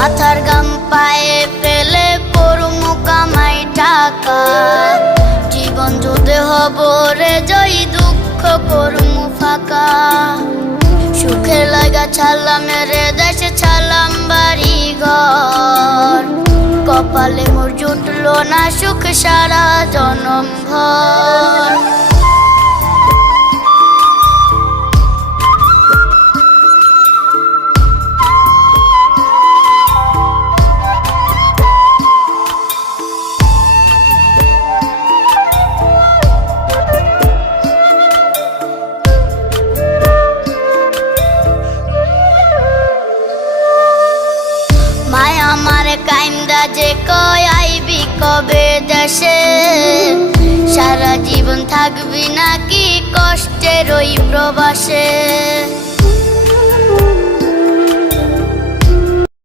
মাথার গাম পায়ে ফেলে করমু কামাই টাকা, জীবন যুদ্ধে হব রে জয়ী, দুঃখ করমু ফাঁকা। সুখের লাগা ছাড়লাম রে দেশে, ছাড়লাম বাড়ি ঘর, কপালে মোর জুটলো না সুখ সারা জনম ভর। মায়া আমারে কাইন্দা যে কয় আইবি কবে দেশে, সারা জীবন থাকবি নাকি কষ্টের ওই প্রবাসে।